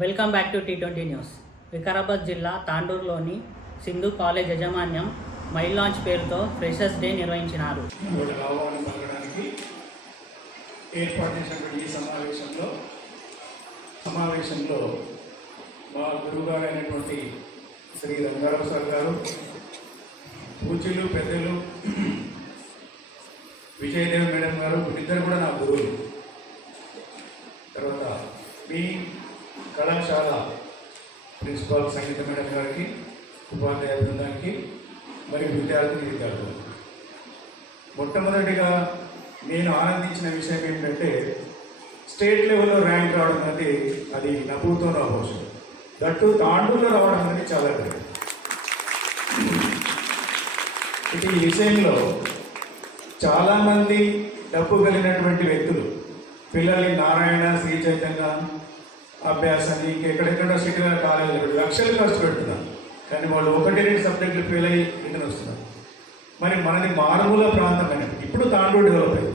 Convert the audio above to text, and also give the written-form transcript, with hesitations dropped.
Welcome back to T20 news. Vikarabad జిల్లా తాండూరులోని Sindhu college యాజమాన్యం mile launch పేరుతో ఫ్రెషర్స్ డే నిర్వహించినారు. ఏర్పాటు చేసినటువంటి ఈ సమావేశంలో మా గురువుగారు అయినటువంటి శ్రీ రంగారావు సార్ గారు, పూజ్యులు పెద్దలు విజయదేవి మేడం గారు, వీళ్ళిద్దరు కూడా నా గురువులు. తర్వాత మీ కళాశాల ప్రిన్సిపాల్ సంగీత మేడం గారికి, ఉపాధ్యాయ బృందానికి మరియు విద్యార్థులు. మొట్టమొదటిగా నేను ఆనందించిన విషయం ఏంటంటే స్టేట్ లెవెల్లో ర్యాంక్ రావడం అనేది అది నవ్వుతో రావచ్చు, దట్టు తాండూరులో రావడం అనేది చాలా గ్రేట్. ఈ విషయంలో చాలామంది డబ్బు కలిగినటువంటి వ్యక్తులు పిల్లల్ని నారాయణ, శ్రీ చైతన్య అభ్యాసాన్ని ఇంకెక్కడెక్కడ సిటీల కాలేజీలు లక్షలు ఖర్చు పెడుతున్నారు, కానీ వాళ్ళు 1-2 సబ్జెక్టులు ఫెయిల్ అయ్యి రిటర్న్ వస్తున్నారు. మరి మనది మారుమూల ప్రాంతమైన ఇప్పుడు తాండూరు డెవలప్ అయింది.